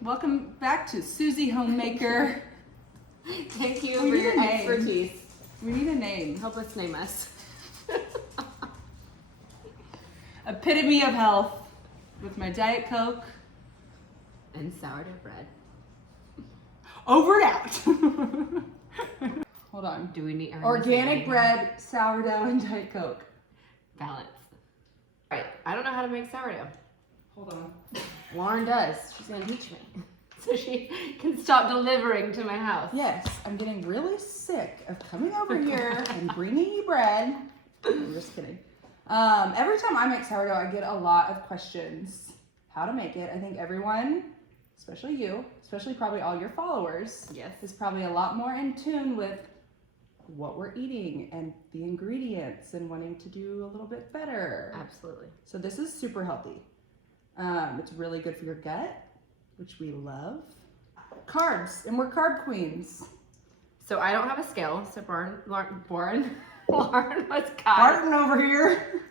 Welcome back to Susie Homemaker. Thank you for your expertise. We need a name. Help us name us. Epitome of health with my Diet Coke. And sourdough bread. Over and out. Hold on. Do we need organic bread, sourdough, and Diet Coke? Balance. All right. I don't know how to make sourdough. Hold on. Lauren does. She's going to teach me. So she can stop delivering to my house. Yes, I'm getting really sick of coming over here and bringing you bread. I'm just kidding. Every time I make sourdough, I get a lot of questions. How to make it. I think everyone, especially you, especially probably all your followers, yes, is probably a lot more in tune with what we're eating and the ingredients and wanting to do a little bit better. Absolutely. So this is super healthy. It's really good for your gut, which we love. Carbs, and we're carb queens. So I don't have a scale, so Lauren was kind. Barton over here.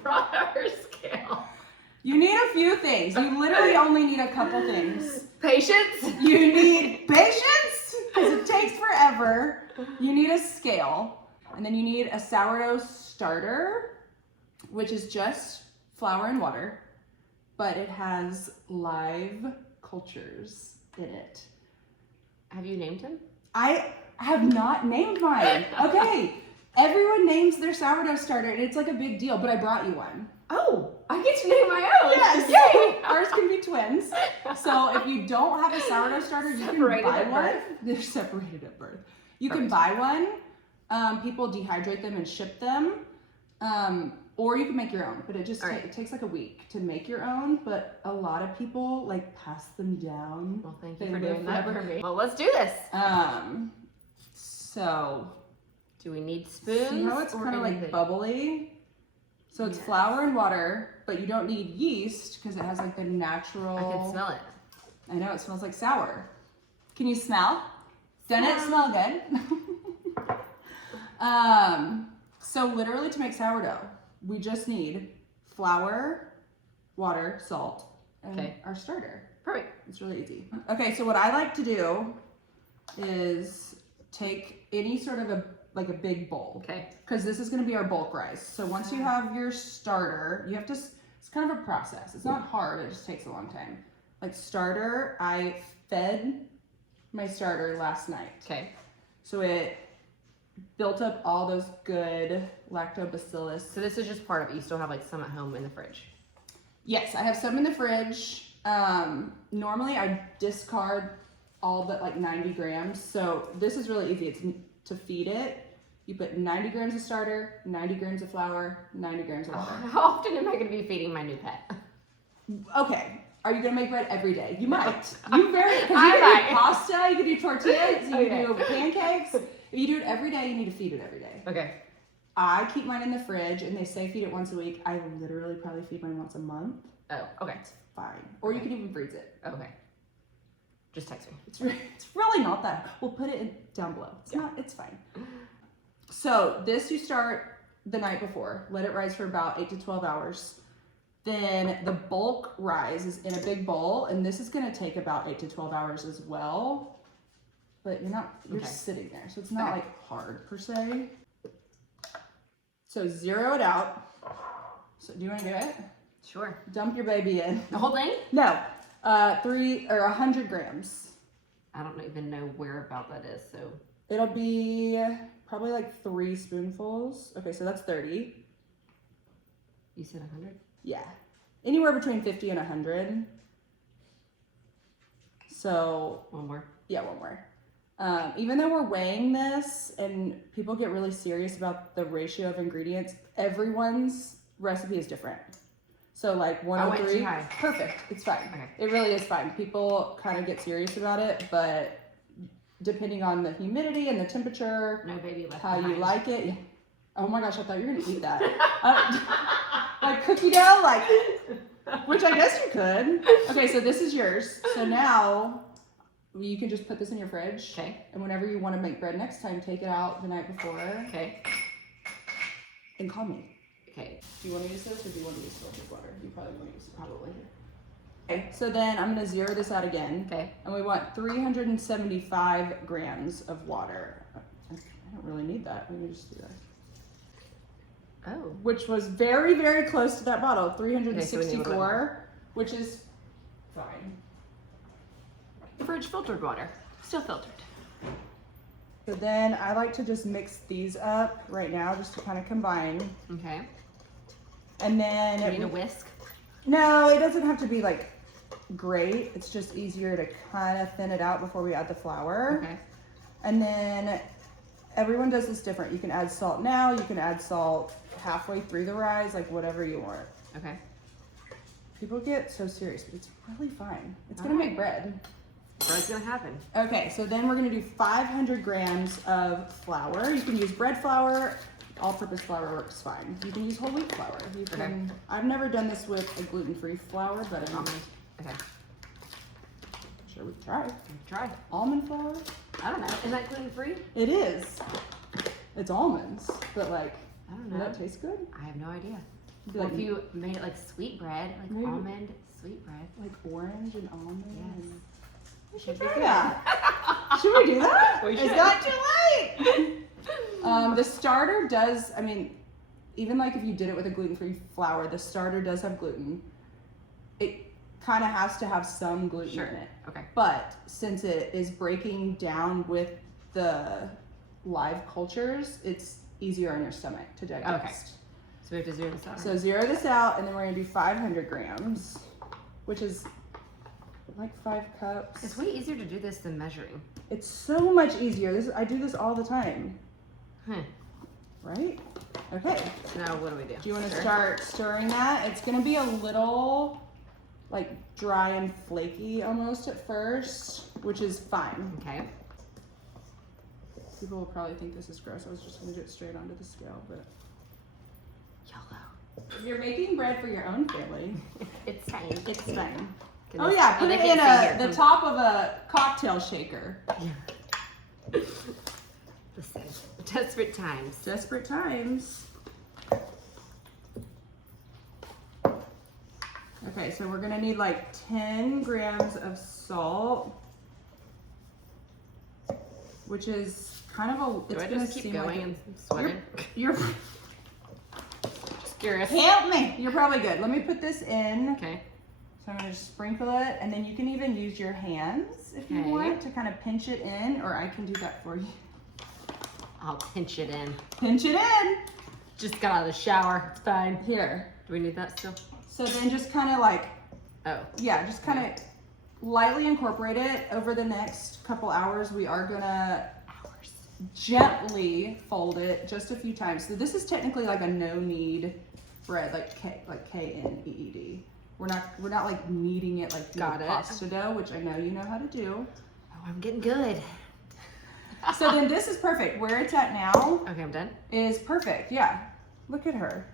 Brought our scale. You need a few things. You literally only need a couple things. Patience. You need patience, because it takes forever. You need a scale. And then you need a sourdough starter, which is just flour and water, but it has live cultures in it. Have you named him? I have not named mine. Okay, everyone names their sourdough starter, and it's like a big deal, but I brought you one. Oh, I get to name my own. Yes, yay! Ours can be twins. So if you don't have a sourdough starter, you can buy one. They're separated at birth. You can buy one. People dehydrate them and ship them. Or you can make your own, but it just it takes like a week to make your own, but a lot of people like pass them down. Well, thank you for doing that for me. Well, let's do this. So do we need spoons? See how it's kind of like bubbly? So it's flour and water, but you don't need yeast because it has like the natural. I can smell it. I know, it smells like sour. Can you smell? Doesn't it smell good? So literally to make sourdough, we just need flour, water, salt, and our starter. Perfect. It's really easy. Okay, so what I like to do is take any sort of a big bowl. Okay. Because this is going to be our bulk rice. So once you have your starter, you have to, it's kind of a process. It's not hard, it just takes a long time. Like starter, I fed my starter last night. Okay. So it built up all those good lactobacillus. So this is just part of it. You still have like some at home in the fridge. Yes, I have some in the fridge. Normally I discard all but like 90 grams. So this is really easy. It's to feed it. You put 90 grams of starter, 90 grams of flour, 90 grams of water. How often am I going to be feeding my new pet? Okay. Are you going to make bread every day? You might. You vary. Because you can do pasta, you can do tortillas, you can do pancakes. If you do it every day, you need to feed it every day. Okay. I keep mine in the fridge, and they say feed it once a week. I literally probably feed mine once a month. Oh, okay. It's fine. Or you can even freeze it. Okay. Just text me. It's really not that. We'll put it down below. It's fine. So this you start the night before. Let it rise for about 8 to 12 hours. Then the bulk rise is in a big bowl, and this is going to take about 8 to 12 hours as well. But you're sitting there, so it's not like hard per se. So zero it out. So do you want to do it? Sure. Dump your baby in. The whole thing? No, 100 grams. I don't even know where about that is, so. It'll be probably like 3 spoonfuls. Okay, so that's 30. You said 100? Yeah, anywhere between 50 and 100. So. One more? Yeah, one more. Even though we're weighing this and people get really serious about the ratio of ingredients, everyone's recipe is different. So like 103, I went too high. Perfect, it's fine. Okay. It really is fine. People kind of get serious about it, but depending on the humidity and the temperature, no baby left how behind. you like it. Oh my gosh, I thought you were gonna eat that. Like cookie dough, like, which I guess you could. Okay, so this is yours. So now you can just put this in your fridge. Okay. And whenever you want to make bread next time, take it out the night before. Okay. And call me. Okay. Do you want to use this or do you want to use filtered water? You probably want to use it. Probably. Okay, so then I'm gonna zero this out again. Okay. And we want 375 grams of water. I don't really need that. We can just do that. Oh. Which was very, very close to that bottle. Okay, so we need a little bit 364, more. which is fine. Fridge filtered water. Still filtered. So then I like to just mix these up right now just to kind of combine. Okay. And then Do you need a whisk? no, it doesn't have to be like great. It's just easier to kind of thin it out before we add the flour. Okay. And then everyone does this different. You can add salt now, you can add salt halfway through the rise, like whatever you want. Okay. People get so serious, but it's really fine. It's All gonna right. make bread. What's gonna happen? Okay, so then we're gonna do 500 grams of flour. You can use bread flour, all-purpose flour works fine. You can use whole wheat flour. You can, I've never done this with a gluten-free flour, but I'm Okay. sure we can try. Try. Almond flour? I don't know. Is that gluten free? It is. It's almonds, but like, I don't does know. that taste good? I have no idea. It'd be Well, like, if you made it like sweet bread, like Maybe. almond sweet bread. like orange and almond. Yes. And... We Should should be try good. that. Should we do that? We It's should. not too late. The starter does, I mean, even like if you did it with a gluten-free flour, the starter does have gluten. It kind of has to have some gluten Sure. in it. Okay. But since it is breaking down with the live cultures, it's easier on your stomach to digest. So we have to zero this out. So zero this out, and then we're gonna do 500 grams, which is like 5 cups. It's way easier to do this than measuring. It's so much easier. I do this all the time, Huh. right? Okay. So now what do we do? Do you want to Sure. start stirring that? It's gonna be a little like dry and flaky almost at first, which is fine. Okay. People will probably think this is gross. I was just gonna do it straight onto the scale, but Yellow. if you're making bread for your own family, It's fine. it's fine. Can Oh this- yeah, put they it can't in see here. the top of a cocktail shaker. Listen, desperate times. Desperate times. Okay, so we're gonna need like 10 grams of salt, which is kind of a. Do It's I gonna just keep seem going like and sweating? you're Just curious. help me. You're probably good. Let me put this in. Okay. So I'm gonna just sprinkle it, and then you can even use your hands if you Okay. want to kind of pinch it in, or I can do that for you. I'll pinch it in. Pinch it in. Just got out of the shower. It's fine. Here. Do we need that still? So then just kind of like, Oh. yeah, just kind of lightly incorporate it over the next couple hours. We are gonna gently fold it just a few times. So this is technically like a no knead bread, like KNEED. We're not like kneading it like Got the it. pasta dough, which I know you know how to do. Oh, I'm getting good. So then this is perfect. Where it's at now Okay, I'm done. is perfect. Yeah, look at her.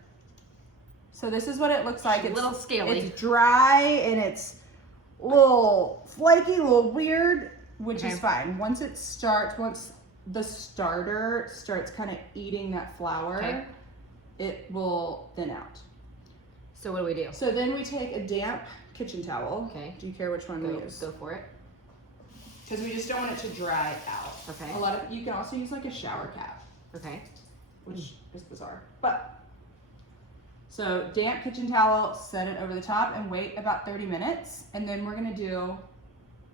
So this is what it looks like. She's a little scaly. It's dry and it's a little flaky, a little weird, which Okay. is fine. Once the starter starts kind of eating that flour, Okay. it will thin out. So what do we do? So then we take a damp kitchen towel. Okay. Do you care which one we use? Go for it. Because we just don't want it to dry out. Okay. You can also use like a shower cap, Okay. which is bizarre. But so damp kitchen towel, set it over the top and wait about 30 minutes. And then we're gonna do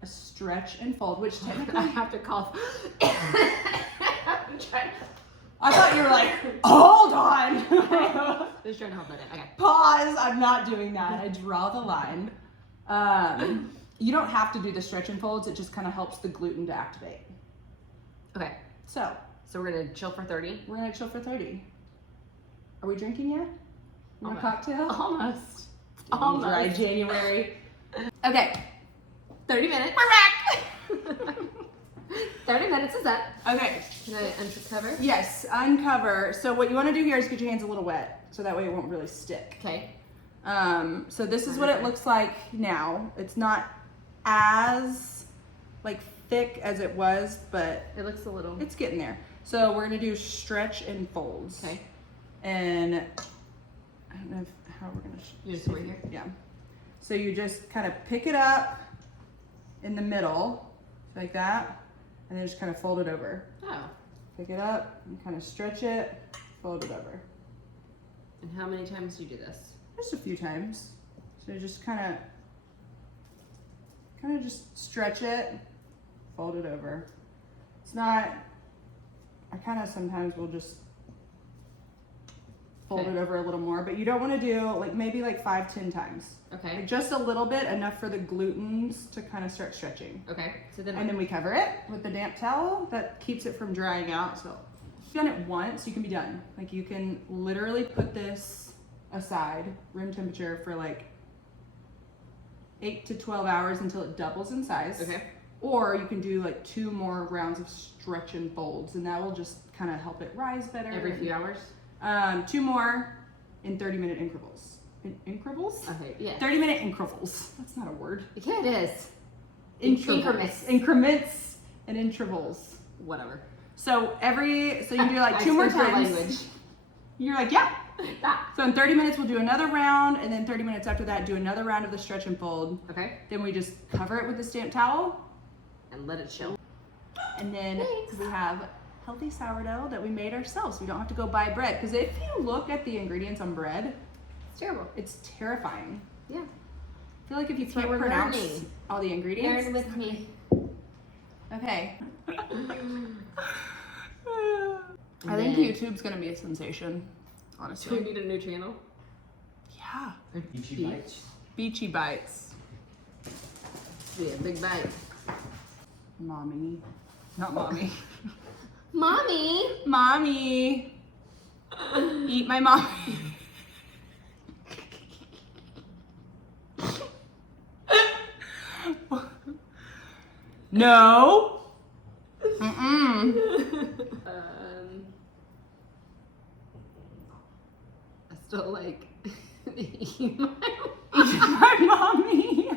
a stretch and fold, which I technically, have to cough. I'm trying. I thought you were like, hold on. Just trying to hold that in. Okay. Pause, I'm not doing that. I draw the line. You don't have to do the stretch and folds. It just kind of helps the gluten to activate. Okay. So So we're gonna chill for 30. we're gonna chill for 30. Are we drinking yet? Want a Almost. cocktail? Almost. Dry Almost. January. Okay, 30 minutes. we're back. 30 minutes is up. Okay, Can I uncover? yes, uncover. So what you want to do here is get your hands a little wet, so that way it won't really stick. Okay. So this is what it looks like now. It's not as like thick as it was, but It looks a little. it's getting there. So we're gonna do stretch and folds. Okay. And I don't know how we're gonna. You just over here? Yeah. So you just kind of pick it up in the middle, like that, and then just kind of fold it over. Oh. Pick it up and kind of stretch it, fold it over. And how many times do you do this? Just a few times. So just kind of just stretch it, fold it over. It's not, I kind of sometimes will just fold it over a little more, but you don't want to do like maybe like 5-10 times. Okay. Like just a little bit, enough for the glutens to kind of start stretching. Okay. So then. And then we cover it with the damp towel that keeps it from drying out. So if you've done it once, you can be done. Like you can literally put this aside, room temperature, for like 8 to 12 hours until it doubles in size. Okay. Or you can do like 2 more rounds of stretch and folds, and that will just kind of help it rise better. Every few hours? 2 more in 30-minute intervals. Intervals? Okay, yeah. 30-minute intervals. That's not a word. Yeah, it is. Increments. Increments and intervals. Whatever. So you can do like 2 more times. Language. You're like, yeah. So in 30 minutes, we'll do another round, and then 30 minutes after that, do another round of the stretch and fold. Okay. Then we just cover it with the damp towel. And let it chill. And then Thanks. we have healthy sourdough that we made ourselves. We don't have to go buy bread. Because if you look at the ingredients on bread, It's terrible. it's terrifying. Yeah. I feel like if you That's what can't we're pronounce learning. all the ingredients. Learn with me. Okay. I think YouTube's gonna be a sensation, Do we honestly. need a new channel? Yeah. Beachy bites. Beachy bites. Yeah, big bite. Mommy. Not mommy. Mommy! Mommy. Eat my mommy. No. Mm-mm. I still like eat my Eat my mommy.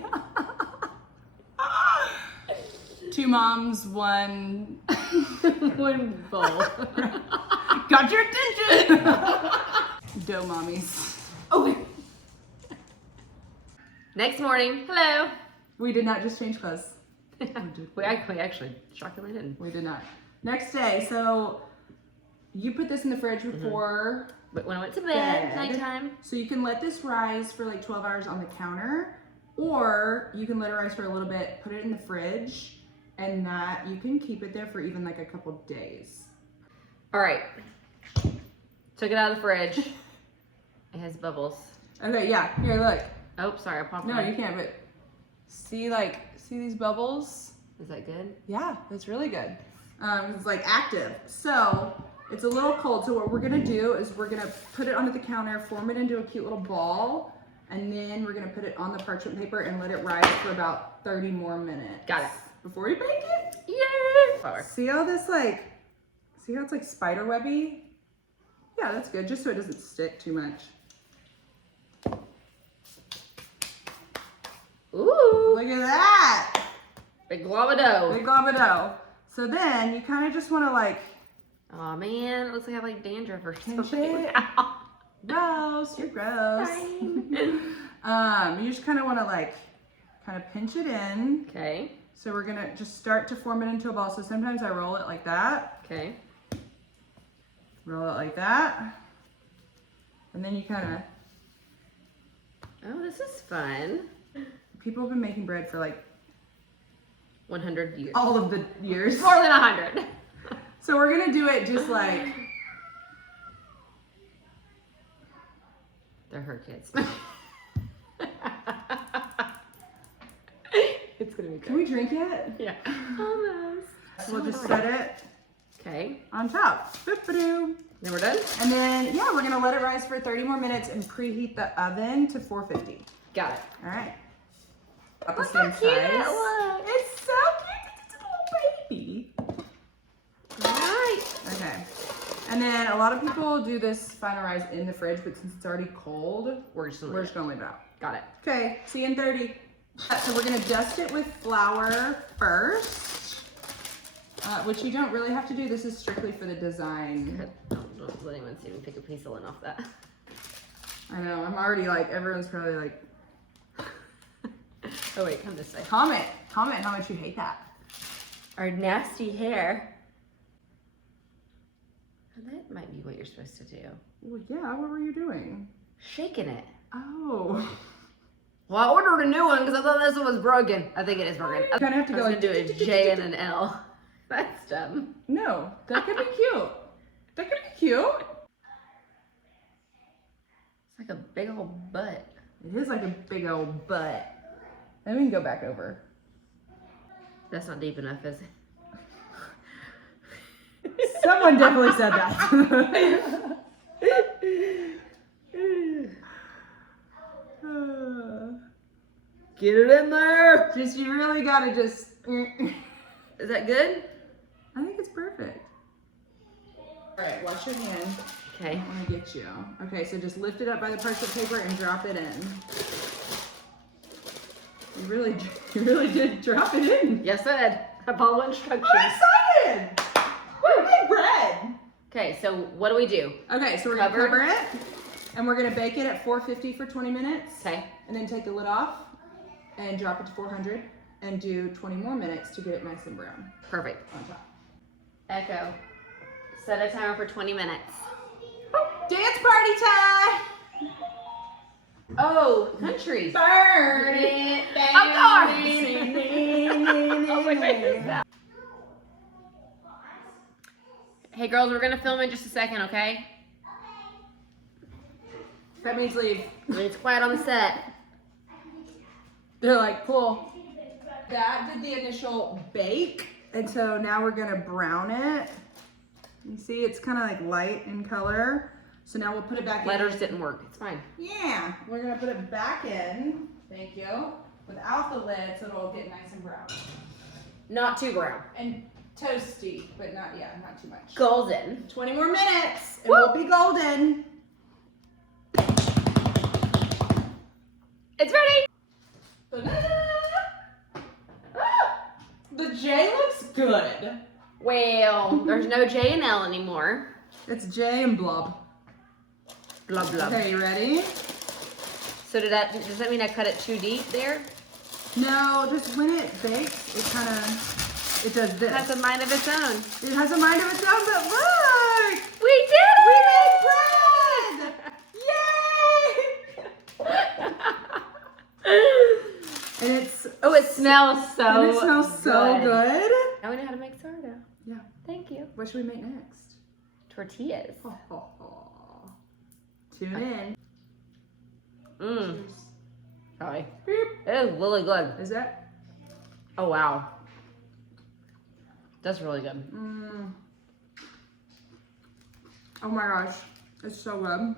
2 moms, 1 one bowl. got your attention. Dough mommies. Oh. Next morning. Hello. We did not just change clothes. We actually shockingly didn't. We did not. Next day, so you put this in the fridge before, But when I went to bed, Bed. nighttime. so you can let this rise for like 12 hours on the counter, or you can let it rise for a little bit, put it in the fridge, and that you can keep it there for even like a couple days. All right. Took it out of the fridge. It has bubbles. Okay, yeah, here, look. Oh, sorry, I popped No, one. you can't, but see these bubbles? Is that good? Yeah, that's really good. It's like active. So it's a little cold. So what we're gonna do is we're gonna put it onto the counter, form it into a cute little ball, and then we're gonna put it on the parchment paper and let it rise for about 30 more minutes. Got it. Before we bake it. Yay! Flour. See how it's like spider webby? Yeah, that's good, just so it doesn't stick too much. Ooh! Look at that! Big glob of dough. Big glob of dough. So then you kind of just want to like Oh man, it looks like I have like dandruff or Pinch something. it. Gross, you're gross. Fine. You just kind of want to like kind of pinch it in. Okay. So we're gonna just start to form it into a ball. So sometimes I roll it like that, Okay. roll it like that, and then you kind of. Oh, this is fun. People have been making bread for like 100 years. all of the years. More than 100. So we're gonna do it just like. They're her kids. It's gonna be good. Can we drink it? Yeah. Almost. We'll just set it Okay. on top. Boop-a-doo. Then we're done? And then, yeah, we're gonna let it rise for 30 more minutes and preheat the oven to 450. Got it. All right. About the Look how same cute size. it looks. It's so cute. It's a little baby. Alright. Okay. And then a lot of people do this final rise in the fridge, but since it's already cold, We're just we're just gonna leave it out. Got it. Okay, see you in 30. So we're gonna dust it with flour first, which you don't really have to do. This is strictly for the design. Don't let anyone see me pick a piece of lint off that. I know, I'm already like, everyone's probably like, Oh wait, come this way. Comment how much you hate that. Our nasty hair. That might be what you're supposed to do. Well, yeah, what were you doing? Shaking it. Oh. Well, I ordered a new one because I thought this one was broken. I think it is broken. You kind of have to go I was like gonna do a J and an L. That's dumb. No, that could be cute. That could be cute. It's like a big old butt. It is like a big old butt. And we can go back over. That's not deep enough, is it? Someone definitely said that. Get it in there. Just, you really gotta just. Is that good? I think it's perfect. All right, wash your hand. Okay. I don't want to get you. Okay, so just lift it up by the parchment paper and drop it in. You really did drop it in. Yes, I did. I follow instructions. I'm excited. We made bread. Okay, so what do we do? Okay, so we're gonna cover it, and we're gonna bake it at 450 for 20 minutes. Okay. And then take the lid off and drop it to 400 and do 20 more minutes to get it nice and brown Perfect. on top. Echo. Set a timer for 20 minutes. Dance party time! Oh, countries. Burn it down. Of course. Oh my goodness. Hey girls, we're gonna film in just a second, okay? That means leave. It's quiet on the set. They're like, cool. That did the initial bake, and so now we're gonna brown it. You see, it's kind of like light in color. So now we'll put it back in. Letters didn't work. It's fine. Yeah, we're gonna put it back in. Thank you. Without the lid, so it'll get nice and brown. Not too brown. And toasty, but not too much. Golden. 20 more minutes, and Woo! we'll be golden. It's ready. The J looks good. Well, there's no J and L anymore. It's J and blob. Blub blub. Okay, you ready? So does that mean I cut it too deep there? No, just when it bakes, it does this. It has a mind of its own. It has a mind of its own, but look! We did We it! made bread! Yay! And it smells so and it smells so good. Now we know how to make sourdough. Yeah. Thank you. What should we make next? Tortillas. Tune in. Mmm. Cheers. Sorry. It is really good. Is that? Oh wow. That's really good. Oh my gosh. It's so good.